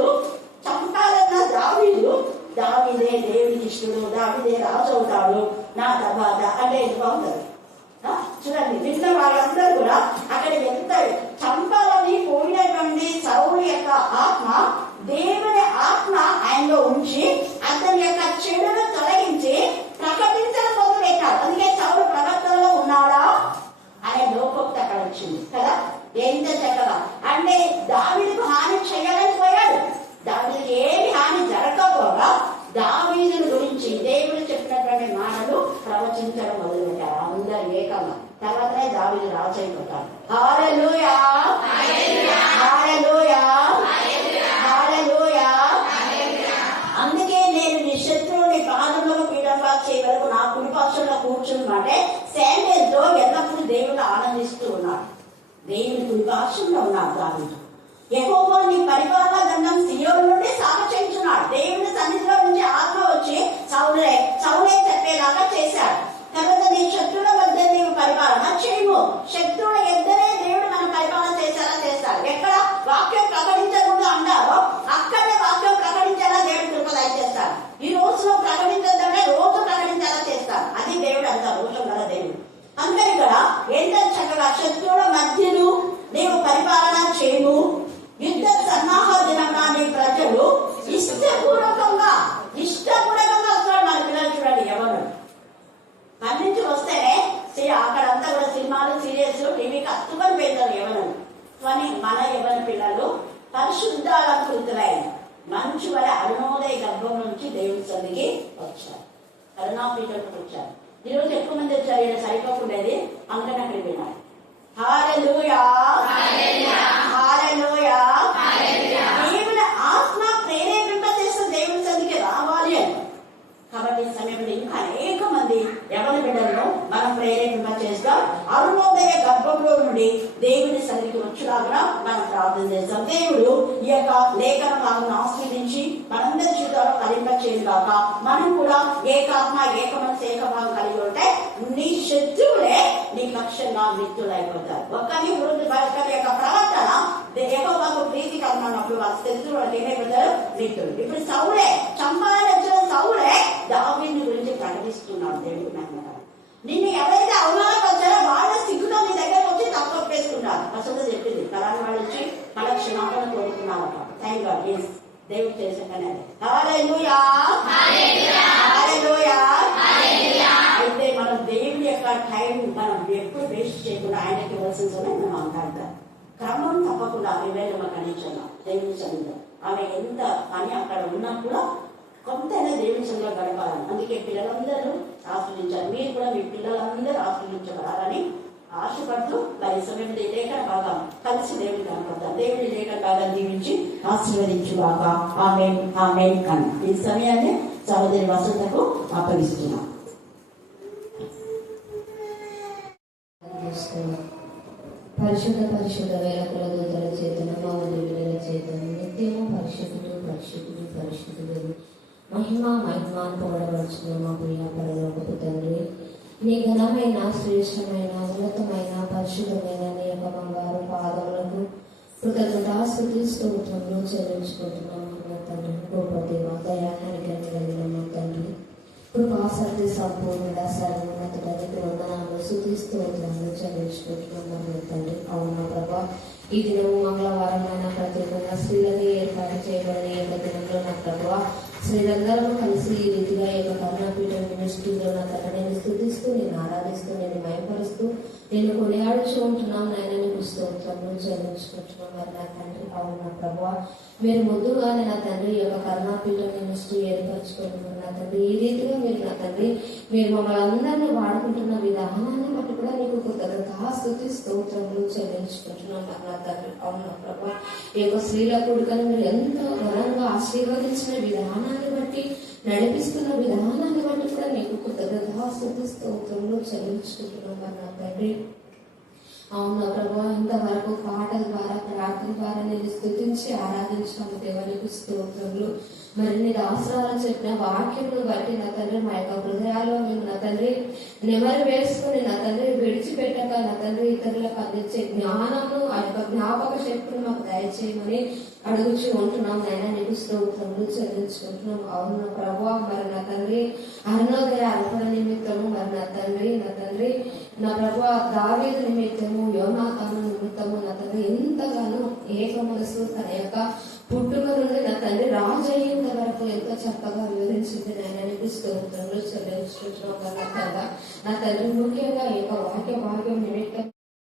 చంపాలన్న దావీదు దావీదే దేవుని ఇష్టడు, దావీదే రాజు అవుతాడు నా తర్వాత అంటే ఇది బాగుంటది. చూడండి, విన్న వాళ్ళందరూ కూడా అక్కడ ఎంత చంపాలని పోయినటువంటి సౌలు యొక్క ఆత్మ దేవుని ఆత్మ ఆయనలో ఉంచి అతని యొక్క చెడును తొలగించి ప్రకటించడం మొదలు పెట్టాడు. అందుకే సౌలు ప్రవక్తలో ఉన్నాడా అనే లోకోక్తి అక్కడ వచ్చింది కదా. ఎంత చక్కగా అంటే దావీదుకు హాని చేయలేకపోయాడు. దావీదుకి ఏమి హాని జరగకపోగా దావీదుని గురించి దేవుడు చెప్పినటువంటి మాటలు ప్రవచించడం మొదలు పెట్టారు అందరు ఏకంగా. తర్వాతనే దావీదు రాజు అయిపోతాడు. హల్లెలూయా, హల్లెలూయా, హల్లెలూయా. అందుకే నేను నీ శత్రువుని పాదంలో పీడంగా చేయవరకు నా కుడిపక్షంలో కూర్చున్నట్టే శాండెల్ తో ఎల్లప్పుడూ దేవుడు ఆనందిస్తూ ఉన్నాడు. దేవుని కుడిపక్షంలో ఉన్నాడు దావీదు. యెహోవా నీ పరిపాలన దండం సియోను నుండి సాక్షించున్నాడు. దేవుని సన్నిధిలో నుంచి ఆత్మ వచ్చి సౌలే చెప్పేలాగా చేశాడు. తర్వాత నీ శత్రువుల మధ్య నీవు పరిపాలన చేయము. శత్రువుల ఎద్దరే దేవుడు మన పరిపాలన చేసేలా చేస్తాడు. ఎక్కడ వాక్యం ప్రకటించకుండా అన్నారో అక్కడే వాక్యం ప్రకటించేలా దేవుడు కృప చేస్తాడు. ఈ రోజులో ప్రకటించదంటే రోజు ప్రకటించేలా చేస్తాడు. అది దేవుడు అంత రోషం గల దేవుడు. అందుకే ఇక్కడ ఏంటంటే చక్కగా శత్రువుల మధ్యను నీవు పరిపాలన చేయము. యుద్ధ సన్నాహ దినంగా నీ ప్రజలు ఇష్టపూర్వకంగా వస్తున్నాడు. మన పిల్లలు చూడండి, ఎవరు అన్నించి వస్తేనే అక్కడంతా కూడా సినిమాలు సీరియల్స్ టీవీకి అత్తుకొని పెడతారు ఎవరు కానీ మన ఎవరి పిల్లలు పరిశుద్ధాలంకృతులై మంచు వల్ల అరుణోదయ గర్భం నుంచి దేవుడి సన్నిధికి వచ్చారు. కరుణాపీఠకు వచ్చారు. ఈరోజు ఎక్కువ మంది వచ్చారు. ఈయన సరిపోకుండేది అందుకని అక్కడికి వెళ్ళారు. హల్లెలూయా, హల్లెలూయా. దేవుని ఆత్మ ప్రేరేపింప చేస్తూ దేవుని సన్నిధికి రావాలి అని. కాబట్టి ఈ సమయంలో ఇంకా అనేక మంది ఎవరి బిడ్డలను మనం ప్రేరేపింప చేస్తాం. అరుణోదయ గర్భంలో నుండి దేవుని సన్నిధికి వచ్చేలాగా మనం ప్రార్థన చేస్తాం. దేవుడు ఈ యొక్క లేఖన భాగం ఆస్వాదించి మనందరి జీవితాల్లో ఫలింప చేయగాక. మనం కూడా ఏకాత్మ ఏక మనసు ఏకభాగం కలిగి ఉంటే నీ శత్రువులే నీ పక్షంగా మిత్రులు అయిపోతారు. ఒక్కని వృద్ధి యొక్క ప్రవర్తన యెహోవాకు ప్రీతికరమైనప్పుడు వాళ్ళ శత్రువులు ఏమైపోతారు? మిత్రులు. ఇప్పుడు సౌలే చంపాలని వచ్చిన సౌలే దావీదుని గురించి ప్రకటిస్తున్నాడు. దేవుడు నిన్ను ఎవరైతే అవమానం వచ్చారో వాళ్ళ సిగ్గుతో నీ దగ్గర వచ్చి తప్పొప్పేసుకున్నారు. అసలు చెప్పింది కళాని వాళ్ళు వచ్చి వాళ్ళ క్షమాపణ కోరుకున్నారు. థ్యాంక్ గాడ్, ఎస్ దేవుడు చేశాకనే. హల్లెలూయా, హల్లెలూయా. అయితే మనం దేవుడి యొక్క టైం మనం ఎప్పుడు వేస్ట్ చేయకుండా ఆయనకి ఇవ్వాల్సిన మనం మాట్లాడతాం. క్రమం తప్పకుండా 20 మాకు అందించాను దేవుని సన్నిధిలో. ఆమె ఎంత పని అక్కడ ఉన్నప్పుడు కొంతైనా దేవుని సన్నిధిలో గడపాలని. అందుకే పిల్లలందరూ ఆశ్రయించారు. మీరు కూడా మీ పిల్లలందరూ ఆశ్రయించబడాలని ఆశపడుతూ వారి సమయం లేఖన భాగం కలిసి దేవుని కనపడతాం. దేవుని లేఖన భాగం దీవించి ఆశీర్వదించుగాక. ఆమేన్, ఆమేన్. కన్నా ఈ సమయాన్ని సహోదరి వసంతకు అప్పగిస్తున్నాం. పరిశుద్ధ పరిశుద్ధ వేలకుల దూతల చేతను మౌల్యుల చేతను నిత్యము పరిశుద్ధుడు పరిశుద్ధుడు పరిశుద్ధుడు మహిమ మహిమాను పొగడవలసిన మా ప్రియ పరలోకపు తండ్రి, నీ ఘనమైన శ్రేష్టమైన ఉన్నతమైన పరిశుద్ధమైన నీ యొక్క బంగారు పాదములకు కృతజ్ఞతాస్తుతి స్తోత్రములు చెల్లించుకుంటున్నాము మా తండ్రి. గొప్ప దేవ దయానికి కలిగిన మా తండ్రి, కృపాసక్తి సంపూర్ణ సర్వోన్నతుడానికి వందనాలు స్తుతి స్తోత్రాలు చెల్లించుకుంటున్నాము మా తండ్రి. అవునా ప్రభా, ఈ దినము మంగళవారమైన ప్రత్యేకంగా స్త్రీలకి ఏర్పాటు చేయబడిన ఈ యొక్క దినంలో నా ప్రభా స్త్రీలందరూ కలిసి ఈ రీతిగా ఈ యొక్క కరుణాపీఠం మినిస్ట్రీలో నా తండ్రి నేను స్తుతిస్తూ, నేను ఆరాధిస్తూ, నేను మయపరుస్తూ, నేను కొనియాడుచూ ఉంటున్నాను. నాయన నీకు స్తోత్రములు చెల్లించుకుంటున్నాం మరి నా తండ్రి. అవునా ప్రభా, మీరు ముందుగానే నా తండ్రి ఈ యొక్క కరుణాపీఠం మినిస్ట్రీ ఏర్పరచుకుంటున్నాను నా తండ్రి. ఈ రీతిగా మీరు నా తండ్రి మీరు మమ్మల్ని అందరినీ వాడుకుంటున్న విధానాన్ని బట్టి కూడా నీకు కృతజ్ఞతాస్తుతి స్తోత్రములు చెల్లించుకుంటున్నాం మరి నా తండ్రి. అవునా ప్రభా, ఈ యొక్క స్త్రీల కొడుకని మీరు ఎంతో ఘనంగా ఆశీర్వదించిన విధానాన్ని బట్టి, నడిపిస్తున్న విధానాన్ని బట్టి కూడా నీకు కృతజ్ఞతాస్తుతి స్తోత్రములు చెల్లించుకుంటున్నాం మరి నా తండ్రి. అవునా ప్రభా, ఇంతవరకు పాటల ద్వారా ప్రార్థన ద్వారా నేను స్తుతించి ఆరాధించాము దేవానికి స్తోత్రములు. మరి నీ దాసరాలు చెప్పిన వాక్యమును బట్టి నా తండ్రి మా యొక్క హృదయాల్లో మేము నా తండ్రి నెమరు వేసుకుని నా తండ్రి విడిచిపెట్టక నా తండ్రి ఇతరులకు అందించే జ్ఞానము ఆ యొక్క జ్ఞాపక శక్తిని మాకు దయచేయమని అడుగుచూ ఉంటున్నాం. నాయన నీకు స్తోత్రములు చెల్లించుకుంటున్నాం. అవును ప్రభా, మరి నా తండ్రి అరుణోదయ అర్పణ నిమిత్తము మరి నా తండ్రి నా ప్రభా దావీదు నిమిత్తము యోనాతాను నిమిత్తము నా తండ్రి ఎంతగానో ఏక మనసు తన యొక్క పుట్టుక నుండి నా తండ్రి రాజు అయ్యేంత వరకు ఎంతో చక్కగా వివరించింది. నాయన నీకు స్తోత్రములు చెల్లించుకుంటున్నాం కదా నా తండ్రి. ముఖ్యంగా ఈ యొక్క వాక్య భాగ్యం నిమిత్తం